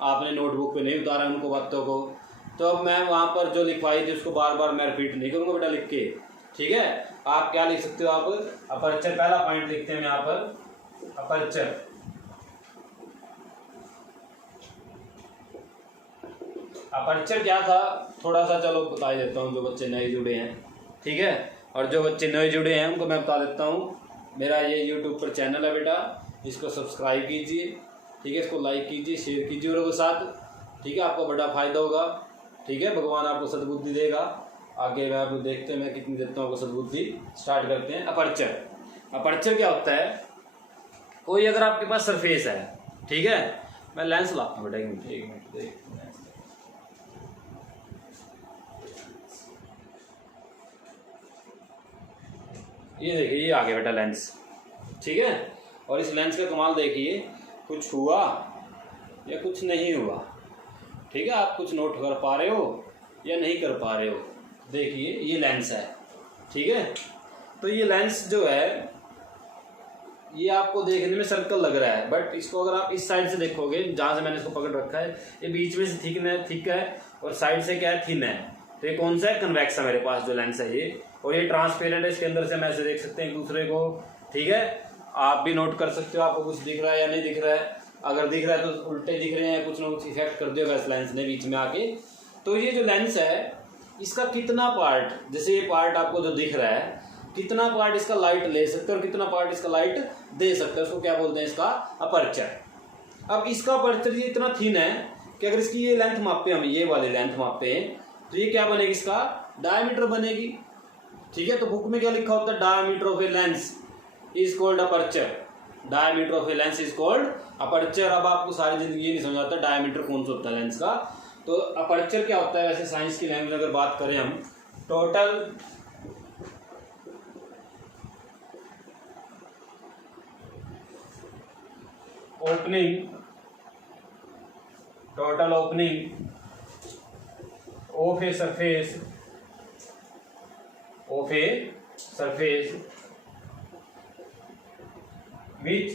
आपने नोटबुक पे नहीं उतारा उनको बातों को। तो अब मैं वहाँ पर जो लिखवाई थी उसको बार बार मैं रिपीट नहीं करूँगा बेटा लिख के। ठीक है, आप क्या लिख सकते हो, आप अपर्चर पहला पॉइंट लिखते हैं यहाँ पर अपर्चर। अपर्चर क्या था थोड़ा सा चलो बता ही देता हूँ, जो बच्चे नए जुड़े हैं। ठीक है, और जो बच्चे नए जुड़े हैं उनको मैं बता देता हूँ। मेरा ये YouTube पर चैनल है बेटा, इसको सब्सक्राइब कीजिए। ठीक है, इसको लाइक कीजिए, शेयर कीजिए औरों के साथ। ठीक है, आपको बड़ा फायदा होगा। ठीक है, भगवान आपको सद्बुद्धि देगा। आगे मैं आपको देखते हैं मैं कितनी देता हूँ आपको सद्बुद्धि। स्टार्ट करते हैं। अपर्चर, अपर्चर क्या होता है, कोई अगर आपके पास सरफेस है, ठीक है, मैं लेंस लाता हूँ बेटा, एक मिनट ये देखिए, ये आ गया बेटा लेंस। ठीक है, और इस लेंस का कमाल देखिए, कुछ हुआ या कुछ नहीं हुआ। ठीक है, आप कुछ नोट कर पा रहे हो या नहीं कर पा रहे हो। देखिए ये लेंस है। ठीक है, तो ये लेंस जो है ये आपको देखने में सर्कल लग रहा है, बट इसको अगर आप इस साइड से देखोगे, जहाँ से मैंने इसको पकड़ रखा है, ये बीच में से थिक है और साइड से क्या है, थिन है। तो ये कौन सा है, कन्वेक्स है मेरे पास जो लेंस है ये, और ये ट्रांसपेरेंट है, इसके अंदर से हम ऐसे देख सकते हैं एक दूसरे को। ठीक है, आप भी नोट कर सकते हो आपको कुछ दिख रहा है या नहीं दिख रहा है। अगर दिख रहा है तो उल्टे दिख रहे हैं, कुछ ना कुछ इफेक्ट कर दिया इस लेंस ने बीच में आके। तो ये जो लेंस है इसका कितना पार्ट, जैसे ये पार्ट आपको जो दिख रहा है, कितना पार्ट इसका लाइट ले सकते हैं और कितना पार्ट इसका लाइट दे सकते हैं, उसको क्या बोलते हैं, इसका अपर्चर। अब इसका अपर्चर ये इतना थिन है कि अगर इसकी ये लेंथ मापे, हम ये वाली लेंथ मापे, तो ये क्या बनेगी, इसका डायमीटर बनेगी। ठीक है, तो बुक में क्या लिखा होता है, diameter of a lens is called aperture. Diameter of a lens is called aperture. अब आपको सारी जिंदगी ये नहीं समझ आता डायमीटर कौन सा होता है लेंस का। तो अपर्चर क्या होता है वैसे साइंस की लैंग्वेज अगर बात करें हम, total opening of a surface which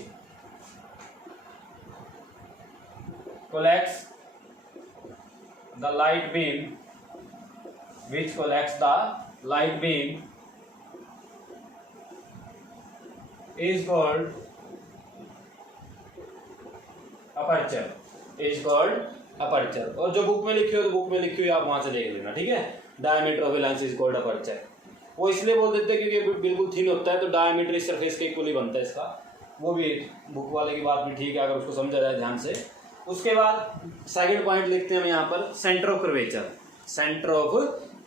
collects the light beam is called aperture. और जो बुक में लिखी हो तो बुक में लिखी हुई आप वहां से देख लेना, ठीक है। Diameter of a lens is called aperture. वो इसलिए बोल देते हैं क्योंकि बिल्कुल थिन होता है तो डायमीटर इस सरफेस के इक्वली बनता है इसका। वो भी बुक वाले की बात भी ठीक है अगर उसको समझा जाए ध्यान से। उसके बाद सेकंड पॉइंट लिखते हैं हम यहाँ पर सेंटर ऑफ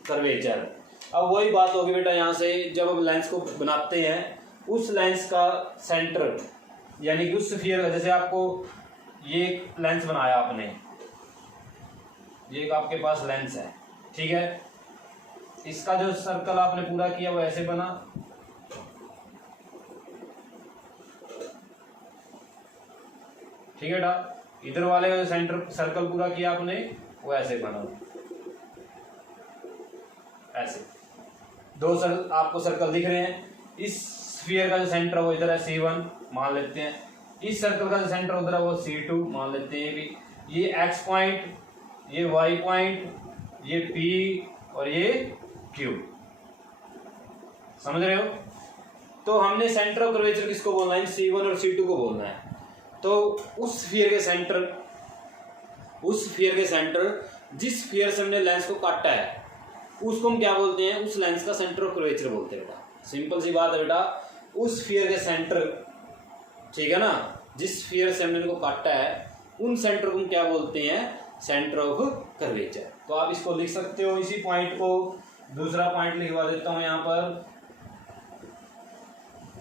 कर्वेचर। अब वही बात होगी बेटा यहाँ से, जब हम लेंस को बनाते हैं उस लेंस का सेंटर यानी कि उस स्फीयर, जैसे आपको ये एक लेंस बनाया आपने, ये एक आपके पास लेंस है, ठीक है। इसका जो सर्कल आपने पूरा किया वो ऐसे बना, ठीक है बेटा। इधर वाले का जो सेंटर सर्कल पूरा किया आपने वो ऐसे बना, ऐसे दो आपको सर्कल दिख रहे हैं। इस स्फीयर का जो सेंटर है वो इधर है C1 मान लेते हैं, इस सर्कल का जो सेंटर उधर है वो C2 मान लेते हैं। भी ये X पॉइंट, ये Y पॉइंट, ये P और ये Q, समझ रहे हो। तो हमने सेंटर ऑफ कर्वेचर किसको बोलना है, C1 और C2 को बोलना है। तो उस स्फीयर के सेंटर जिस स्फीयर से हमने लेंस को काटा है उसको हम क्या बोलते हैं, उस लेंस का सेंटर ऑफ कर्वेचर बोलते हैं बेटा। सिंपल सी बात है बेटा, उस स्फीयर के सेंटर, ठीक है ना, जिस स्फीयर से हमने इनको काटा है उन सेंटर को हम क्या बोलते हैं, सेंटर ऑफ कर्वेचर। तो आप इसको लिख सकते हो इसी पॉइंट को। दूसरा पॉइंट लिखवा देता हूं यहां पर,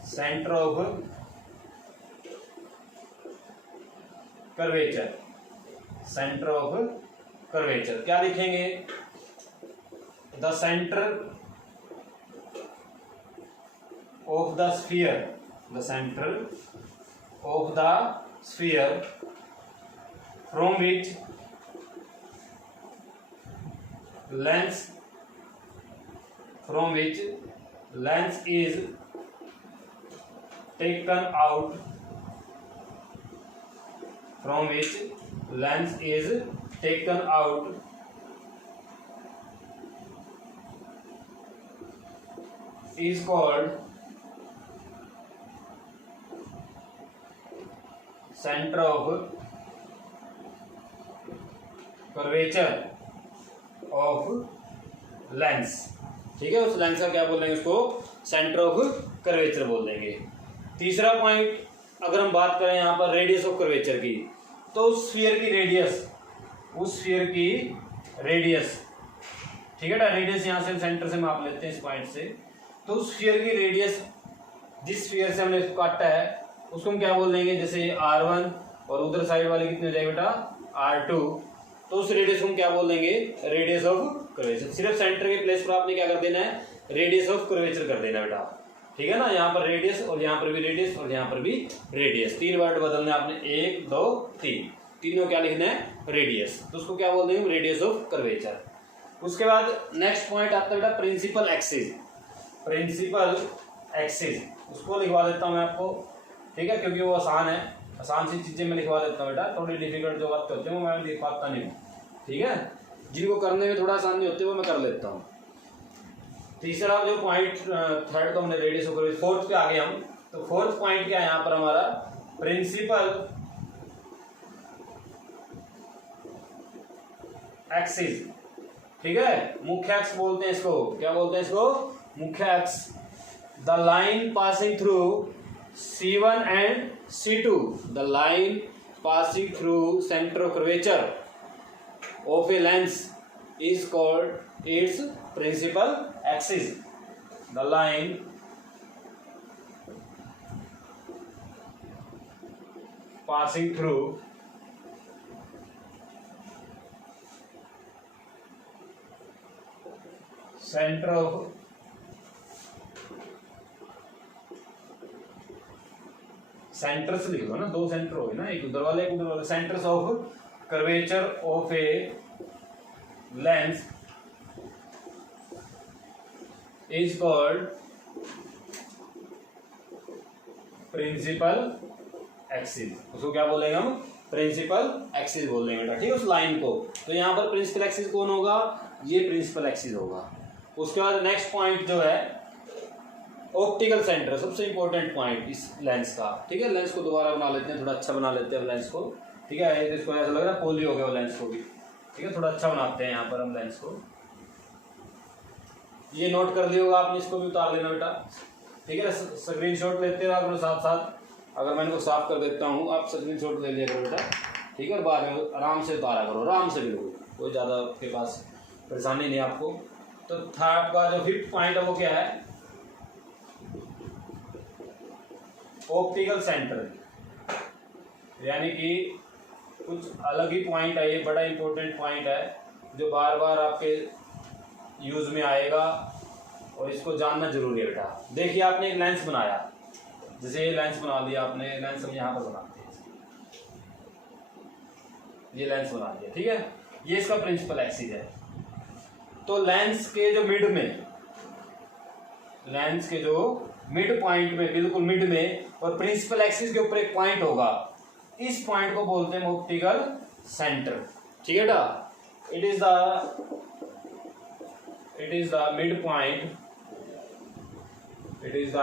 centre of curvature. Centre of curvature क्या लिखेंगे, the centre of the sphere, the centre of the sphere from which lens is taken out, from which lens is taken out is called center of curvature of lens, ठीक है। उस लेंस का क्या बोल देंगे, उसको सेंटर ऑफ कर्वेचर बोल देंगे। तीसरा पॉइंट अगर हम बात करें यहाँ पर रेडियस ऑफ कर्वेचर की, तो उस स्फीयर की रेडियस, ठीक है ना, रेडियस यहाँ से सेंटर से माप लेते हैं इस पॉइंट से। तो उस स्फीयर की रेडियस जिस स्फीयर से हमने इसको काटा है उसको हम क्या बोल देंगे, जैसे R1 और उधर साइड वाले कितने हो जाएगा बेटा R2, तो उस रेडियस को हम क्या बोल देंगे, रेडियस ऑफ कर्वेचर। सिर्फ सेंटर के प्लेस पर आपने क्या कर देना है, रेडियस ऑफ कर्वेचर कर देना बेटा, ठीक है ना। यहाँ पर रेडियस और यहाँ पर भी रेडियस और यहाँ पर भी रेडियस, तीन वर्ड बदलने आपने, 1 2 3, तीनों क्या लिखना है, रेडियस। तो उसको क्या बोल देंगे, रेडियस ऑफ कर्वेचर। उसके बाद नेक्स्ट पॉइंट आता है बेटा प्रिंसिपल एक्सिस। उसको लिखवा देता हूँ मैं आपको, ठीक है, क्योंकि वो आसान है, आसान सी चीजें मैं लिखवा देता हूँ बेटा। थोड़ी डिफिकल्ट जो बात होते हैं वो मैं लिख पाता नहीं हूँ, ठीक है। जिनको करने में थोड़ा आसान नहीं होते वो मैं कर लेता हूँ। तीसरा जो पॉइंट, थर्ड तो हमने रेडियस ऑफ कर्वेचर, फोर्थ पे आ गए हम। तो फोर्थ पॉइंट क्या है यहाँ पर हमारा, प्रिंसिपल एक्सिस, ठीक है, मुख्य अक्ष बोलते हैं इसको। क्या बोलते हैं इसको, मुख्य अक्ष। The line passing through C1 and C2, the line passing through centre of curvature of a lens is called its principal axis. The line passing through center of centres लिख दो ना, दो सेंटर हो गए ना, एक उधर वाले एक उधर वाले, centres of curvature of a lens is called principal axis. उसको क्या बोलेंगे हम? प्रिंसिपल एक्सिस बोल देंगे बेटा, ठीक है, उस लाइन को। तो यहाँ पर प्रिंसिपल एक्सिस कौन होगा? ये प्रिंसिपल एक्सिस होगा। उसके बाद नेक्स्ट पॉइंट जो है ऑप्टिकल सेंटर, सबसे इंपॉर्टेंट पॉइंट इस लेंस का, ठीक है। लेंस को दोबारा बना लेते हैं, थोड़ा अच्छा बना लेते हैं लेंस को, ठीक है। इसको ऐसा लग रहा है पोली हो गया वो लेंस को भी, ठीक है, थोड़ा अच्छा बनाते हैं यहाँ पर हम लेंस को। ये नोट कर लिया होगा आपने, इसको भी उतार लेना बेटा, ठीक है। स्क्रीन शॉट लेते रहो अपने साथ साथ। अगर मैं इनको साफ कर देता हूँ, आप स्क्रीन शॉट ले लिया करो बेटा, ठीक है, और बाद में आराम से उतारा करो, आराम से, बिल्कुल कोई ज़्यादा आपके पास परेशानी नहीं आपको। तो थर्ड का जो फिफ्थ पॉइंट है वो क्या है? ऑप्टिकल सेंटर, यानी कि कुछ अलग ही पॉइंट है, ये बड़ा इंपॉर्टेंट पॉइंट है जो बार बार आपके यूज में आएगा और इसको जानना जरूरी है बेटा। देखिए आपने एक लेंस बनाया, जैसे ये लेंस बना लिया आपने, लेंस हम यहाँ पर बनाते हैं, ये लेंस बना दिया, ठीक है। ये इसका प्रिंसिपल एक्सिस है। तो लेंस के जो मिड में, लेंस के जो मिड पॉइंट में, बिल्कुल मिड में, और प्रिंसिपल एक्सिस के ऊपर एक पॉइंट होगा, इस पॉइंट को बोलते हैं ऑप्टिकल सेंटर, ठीक है बेटा। It is the mid point, it is the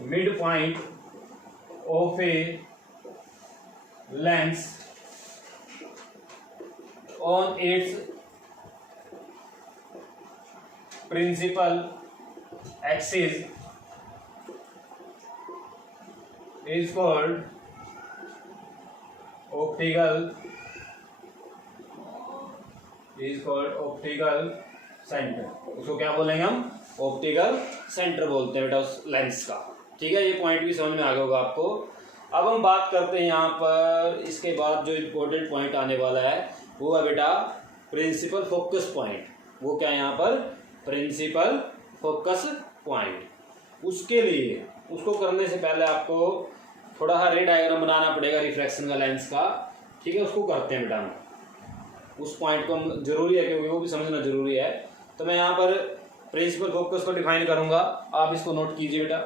mid point of a lens on its principal axis is called optical centre. उसको क्या बोलेंगे हम? ऑप्टिकल सेंटर बोलते हैं बेटा उस लेंस का, ठीक है। ये पॉइंट भी समझ में आ गया होगा आपको। अब हम बात करते हैं यहाँ पर, इसके बाद जो इम्पोर्टेंट पॉइंट आने वाला है वो है बेटा प्रिंसिपल फोकस पॉइंट। वो क्या है यहाँ पर? Principal focus point. उसके लिए, उसको करने से पहले आपको थोड़ा सा रे डायग्राम बनाना पड़ेगा रिफ्लेक्शन का लेंस का, ठीक है। उसको करते हैं बेटा हम, उस पॉइंट को हम जरूरी है क्योंकि वो भी समझना जरूरी है। तो मैं यहाँ पर प्रिंसिपल फोकस को डिफाइन करूंगा, आप इसको नोट कीजिए बेटा।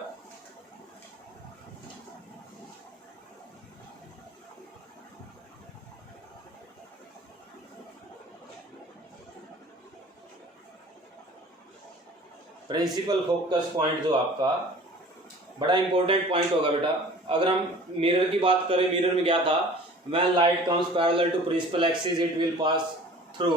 प्रिंसिपल फोकस पॉइंट जो आपका बड़ा इंपॉर्टेंट पॉइंट होगा बेटा। अगर हम मिरर की बात करें, मिरर में क्या था? When light comes parallel to principal axis it will pass through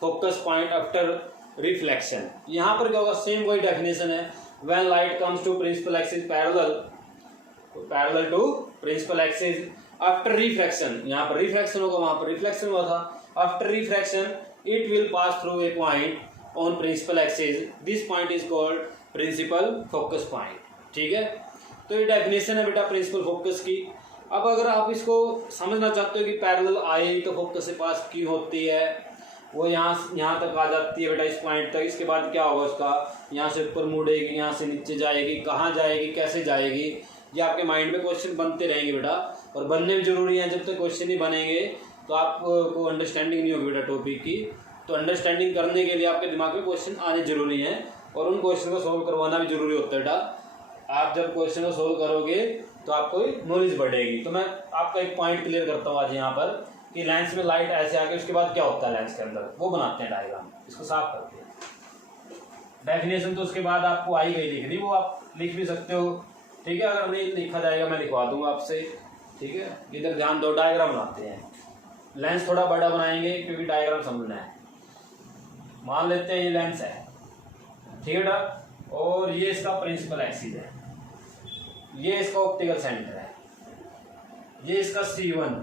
focus point after reflection. यहाँ पर क्या होगा? सेम वही डेफिनेशन है। When light comes to principal axis parallel to principal axis after reflection, यहाँ पर रिफ्लेक्शन होगा, वहां पर रिफ्लेक्शन हुआ था। After reflection it will pass through a point on principal axis, this point is called principal focus point, ठीक है। तो ये डेफिनेशन है बेटा प्रिंसिपल फोकस की। अब अगर आप इसको समझना चाहते हो कि पैरेलल आई तो फोकस से पास की होती है, वो यहाँ तक आ जाती है बेटा, इस पॉइंट तक। इसके बाद क्या होगा उसका? यहाँ से ऊपर मुड़ेगी, यहाँ से नीचे जाएगी, कहाँ जाएगी, कैसे जाएगी, ये आपके माइंड में क्वेश्चन बनते रहेंगे बेटा, और बनने भी जरूरी है। जब तक क्वेश्चन ही बनेंगे तो आपको अंडरस्टैंडिंग नहीं होगी बेटा टॉपिक की। तो अंडरस्टैंडिंग करने के लिए आपके दिमाग में क्वेश्चन आने जरूरी हैं, और उन क्वेश्चन को सोल्व करवाना भी जरूरी होता है बेटा। आप जब क्वेश्चन को सोल्व करोगे तो आपको नॉलेज बढ़ेगी। तो मैं आपका एक पॉइंट क्लियर करता हूँ आज यहाँ पर कि लेंस में लाइट ऐसे आके उसके बाद क्या होता है लेंस के अंदर, वो बनाते हैं डायग्राम। इसको साफ करते हैं। डेफिनेशन तो उसके बाद आपको आई गई लिख दी, वो आप लिख भी सकते हो, ठीक है। अगर नहीं लिखा जाएगा मैं लिखवा दूंगा आपसे, ठीक है। इधर ध्यान दो, डायग्राम बनाते हैं। लेंस थोड़ा बड़ा बनाएंगे क्योंकि डायग्राम समझना है। मान लेते हैं ये लेंस है, ठीक है बेटा, और ये इसका प्रिंसिपल एक्सिस है, ये इसका ऑप्टिकल सेंटर है, ये इसका C1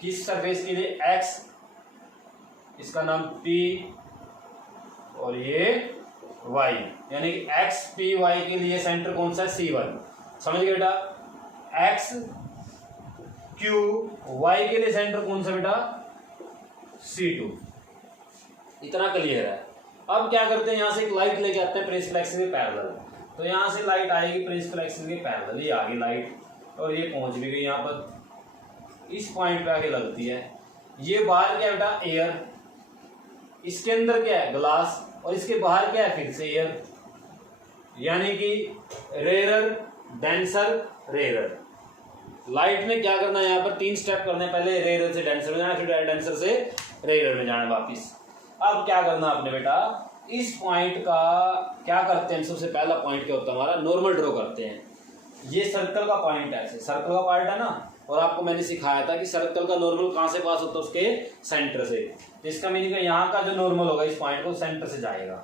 किस सरफेस के लिए? X, इसका नाम P, और ये Y, यानी कि X P Y के लिए सेंटर कौन सा है? C1। समझ गए बेटा? X Q, Y के लिए सेंटर कौन सा बेटा, C2। इतना क्लियर है। अब क्या करते हैं, यहाँ से एक लाइट लेके आते हैं प्रिंसिपल एक्सिस के पैरेलल। तो यहाँ से लाइट आएगी प्रिंसिपल एक्सिस के पैरेलल, ये आ गई लाइट और ये पहुंच भी गई यहाँ पर, इस पॉइंट पे आके लगती है। ये बाहर क्या है बेटा, एयर, इसके अंदर क्या है, ग्लास, और इसके बाहर क्या है, फिर से एयर, यानी कि रेयर, डेंसर, रेयर। लाइट में क्या करना है, यहाँ पर 3 स्टेप करने हैं। पहले रेयर से डेंसर में जाना, फिर डेंसर से रेयर में जाना वापिस। अब क्या करना आपने बेटा, इस पॉइंट का क्या करते हैं, सबसे पहला पॉइंट क्या होता है हमारा, नॉर्मल ड्रॉ करते हैं। ये सर्कल का पॉइंट है, सर्कल का पार्ट है ना, और आपको मैंने सिखाया था कि सर्कल का नॉर्मल कहाँ से पास होता है, उसके सेंटर से। इसका मीनिंग है यहाँ का जो नॉर्मल होगा इस पॉइंट को सेंटर से जाएगा,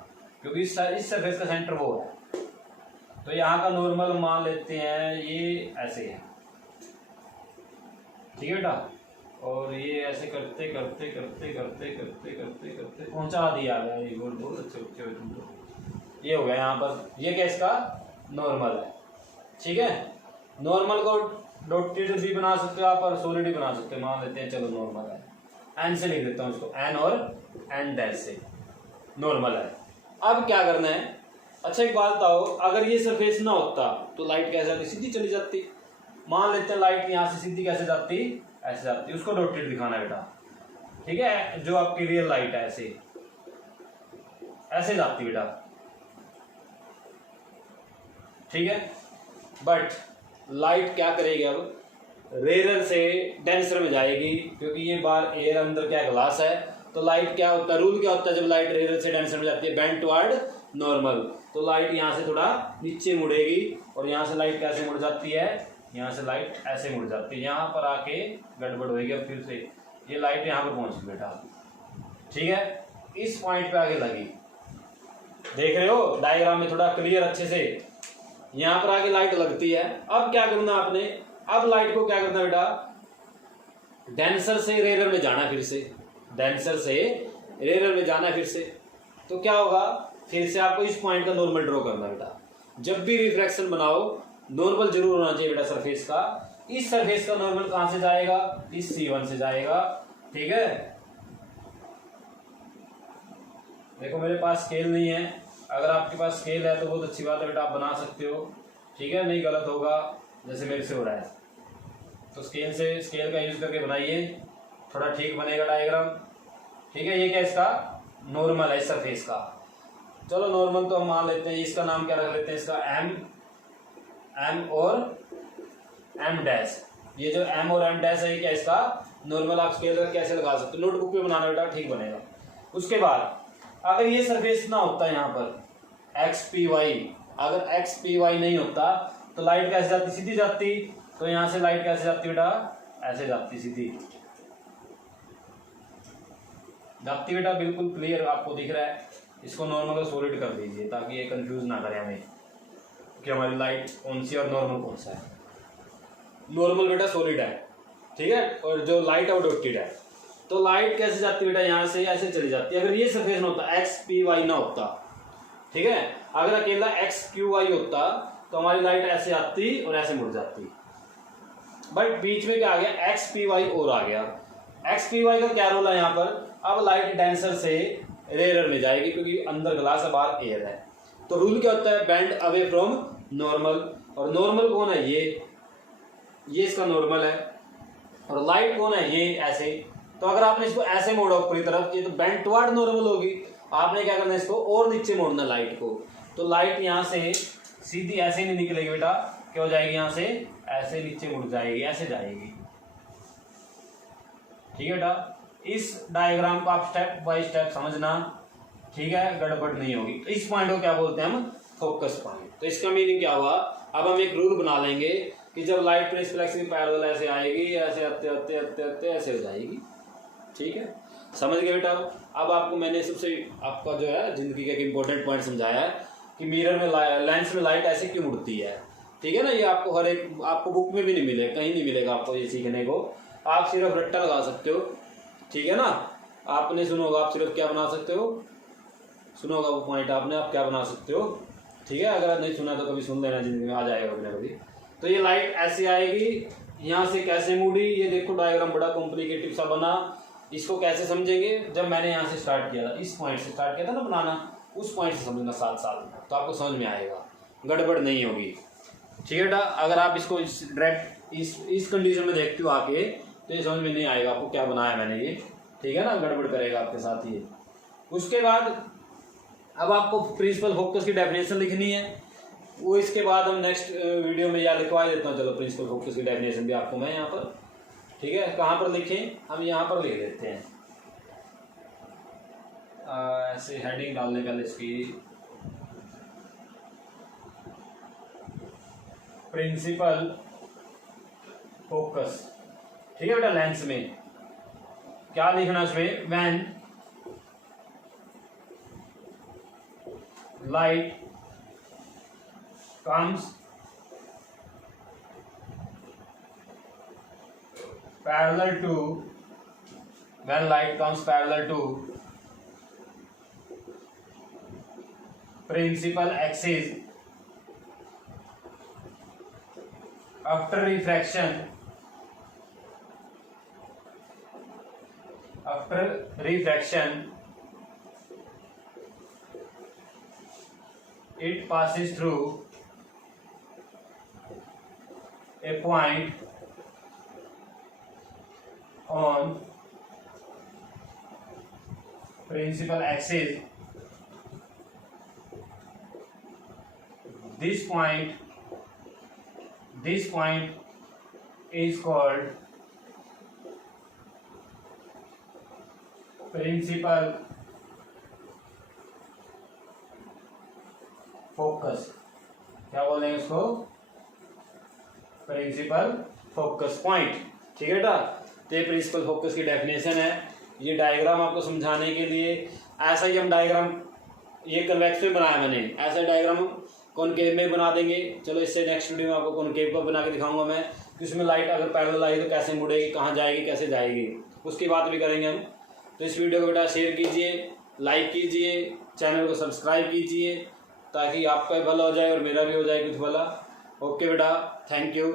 क्योंकि इस सरफेस का सेंटर वो है। तो यहाँ का नॉर्मल मान लेते हैं ये ऐसे है, ठीक है बेटा, और ये ऐसे करते करते करते करते करते करते करते पहुंचा दिया गया। ये बहुत अच्छे बच्चे हो तुम तो। ये हो गया यहाँ पर, ये क्या इसका नॉर्मल है, ठीक है। नॉर्मल को डॉटेड भी बना सकते हो आप और सॉलिड भी बना सकते हो, मान लेते हैं चलो नॉर्मल है, एन से लिख देता हूँ इसको, एन और एन डैश से नॉर्मल है। अब क्या करना है, अच्छा एक बात बताओ, अगर ये सरफेस ना होता तो लाइट कैसे जाती, सीधी चली जाती। मान लेते हैं लाइट यहाँ से सीधी कैसे जाती, ऐसे जाती, उसको डॉटेड दिखाना है बेटा, ठीक है। जो आपकी रियल लाइट है ऐसे ऐसे जाती बेटा, ठीक है। बट लाइट क्या करेगी, अब रेयर से डेंसर में जाएगी, क्योंकि ये बार एयर अंदर क्या ग्लास है। तो लाइट क्या होता है, रूल क्या होता है, जब लाइट रेयर से डेंसर में जाती है, बेंड टुवर्ड नॉर्मल, तो लाइट यहाँ से थोड़ा नीचे मुड़ेगी, और यहाँ से लाइट कैसे मुड़ जाती है, यहाँ से लाइट ऐसे मुड़ जाती है, यहाँ पर आके गड़बड़ होगी। अब फिर से ये लाइट यहाँ पर पहुंची बेटा, ठीक है, इस पॉइंट पे आके लगी, देख रहे हो डायग्राम में थोड़ा क्लियर अच्छे से, यहाँ पर आके लाइट लगती है। अब क्या करना आपने, अब लाइट को क्या करना बेटा, डेंसर से रेयर में जाना, फिर से डेंसर से रेयर में जाना फिर से। तो क्या होगा, फिर से आपको इस पॉइंट का नॉर्मल ड्रॉ करना बेटा। जब भी रिफ्रैक्शन बनाओ नॉर्मल जरूर होना चाहिए बेटा सरफेस का। इस सरफेस का नॉर्मल कहां से जाएगा, इस C1 से जाएगा, ठीक है। देखो मेरे पास स्केल नहीं है, अगर आपके पास स्केल है तो बहुत अच्छी बात है बेटा, आप बना सकते हो, ठीक है, नहीं गलत होगा जैसे मेरे से हो रहा है। तो स्केल का यूज करके बनाइए, थोड़ा ठीक बनेगा डायग्राम, ठीक है। ये क्या इसका नॉर्मल है सरफेस का, चलो नॉर्मल तो हम मान लेते हैं, इसका नाम क्या रख लेते हैं, इसका एम और एम डैश। ये जो एम और एम डैश है ये क्या इसका नॉर्मल, आप स्केल कर कैसे लगा सकते हो, नोटबुक पे बनाना बेटा, ठीक बनेगा। उसके बाद अगर ये सरफेस ना होता यहाँ पर एक्स पी वाई, अगर एक्स पी वाई नहीं होता तो लाइट कैसे जाती, सीधी जाती। तो यहाँ से लाइट कैसे जाती बेटा, ऐसे जाती, सीधी जाती बेटा, बिल्कुल क्लियर आपको दिख रहा है। इसको नॉर्मल और सॉलिड कर दीजिए ताकि ये कंफ्यूज ना करें हमें कि हमारी लाइट कौन सी और नॉर्मल कौन सा है। नॉर्मल बेटा सॉलिड है, ठीक है, और जो लाइट है वो डॉटेड है। तो लाइट कैसे जाती बेटा, यहाँ से ऐसे चली जाती है। अगर ये सरफेस ना होता, एक्स पी वाई ना होता, ठीक है, अगर अकेला एक्स क्यू वाई होता तो हमारी लाइट ऐसे आती और ऐसे मुड़ जाती। बट बीच में क्या आ गया, एक्स पी वाई और आ गया। एक्स पी वाई का क्या रोल है यहाँ पर, अब लाइट डेंसर से रेयर में जाएगी क्योंकि अंदर ग्लास है बाहर एयर है। तो रूल क्या होता है, बेंड अवे फ्रॉम नॉर्मल, और नॉर्मल कौन है, ये इसका नॉर्मल है, और लाइट कौन है, ये ऐसे। तो अगर आपने इसको ऐसे मोड़ा पूरी तरफ, ये तो बेंड टुवर्ड नॉर्मल होगी। आपने क्या करना है, इसको और नीचे मोड़ना लाइट को। तो लाइट यहाँ से सीधी ऐसे नहीं निकलेगी बेटा, क्या हो जाएगी, यहाँ से ऐसे नीचे मुड़ जाएगी, ऐसे जाएगी, ठीक है बेटा। इस डायग्राम को आप स्टेप बाय स्टेप समझना, ठीक है, गड़बड़ नहीं होगी। तो इस पॉइंट को क्या बोलते हैं हम, फोकस पॉइंट। तो इसका मीनिंग क्या हुआ, अब हम एक रूल बना लेंगे कि जब लाइट प्रिंसिपल एक्सिस के पैरेलल ऐसे आएगी, ऐसे आते आते आते आते ऐसे हो जाएगी, ठीक है, समझ गए बेटा। अब आपको मैंने सबसे आपका जो है जिंदगी का एक इंपॉर्टेंट पॉइंट समझाया है कि मिरर में लेंस में लाइट ऐसे क्यों मुड़ती है, ठीक है ना। ये आपको हर एक आपको बुक में भी नहीं मिलेगा, कहीं नहीं मिलेगा आपको ये सीखने को। आप सिर्फ रट्टा लगा सकते हो, ठीक है ना। आपने सुना होगा, आप सिर्फ क्या बना सकते हो, सुना होगा वो पॉइंट आपने, आप क्या बना सकते हो, ठीक है। अगर नहीं सुना तो कभी सुन लेना, जिंदगी में आ जाएगा कभी ना कभी। तो ये लाइट ऐसी आएगी यहाँ से कैसे मुड़ी, ये देखो डायग्राम बड़ा कॉम्प्लिकेटेड सा बना। इसको कैसे समझेंगे, जब मैंने यहाँ से स्टार्ट किया था, इस पॉइंट से स्टार्ट किया था ना बनाना, उस पॉइंट से समझना 7 साल तो आपको समझ में आएगा, गड़बड़ नहीं होगी। ठीक है बेटा, अगर आप इसको डायरेक्ट इस कंडीशन में देखते हो आके तो ये समझ में नहीं आएगा आपको क्या बनाया मैंने ये। ठीक है ना, गड़बड़ करेगा आपके साथ ये। उसके बाद अब आपको प्रिंसिपल फोकस की डेफिनेशन लिखनी है, वो इसके बाद हम नेक्स्ट वीडियो में या लिखवा देता हूँ। चलो प्रिंसिपल फोकस की डेफिनेशन भी आपको मैं यहाँ पर, ठीक है, कहाँ पर लिखें, हम यहाँ पर लिख देते हैं। ऐसे हेडिंग डालने पहले इसकी, प्रिंसिपल फोकस। ठीक है बेटा, लेंस में क्या लिखना इसमें, when light comes parallel to, when light comes parallel to principal axis after refraction, it passes through a point on principal axis. This point is called principal focus। क्या बोलेंगे इसको, प्रिंसिपल फोकस पॉइंट। ठीक है बेटा, तो ये प्रिंसिपल फोकस की डेफिनेशन है। ये डायग्राम आपको समझाने के लिए, ऐसा ही हम डायग्राम ये कन्वेक्स में बनाया मैंने, ऐसा डायग्राम कॉनकेव में बना देंगे। चलो इससे नेक्स्ट वीडियो में आपको कॉनकेव का बना के दिखाऊंगा मैं कि उसमें लाइट अगर पैरेलल आई तो कैसे मुड़ेगी, कहाँ जाएगी, कैसे जाएगी, उसकी बात भी करेंगे हम। तो इस वीडियो को बेटा शेयर कीजिए, लाइक कीजिए, चैनल को सब्सक्राइब कीजिए, ताकि आपका भला हो जाए और मेरा भी हो जाए कुछ भला। ओके बेटा, थैंक यू।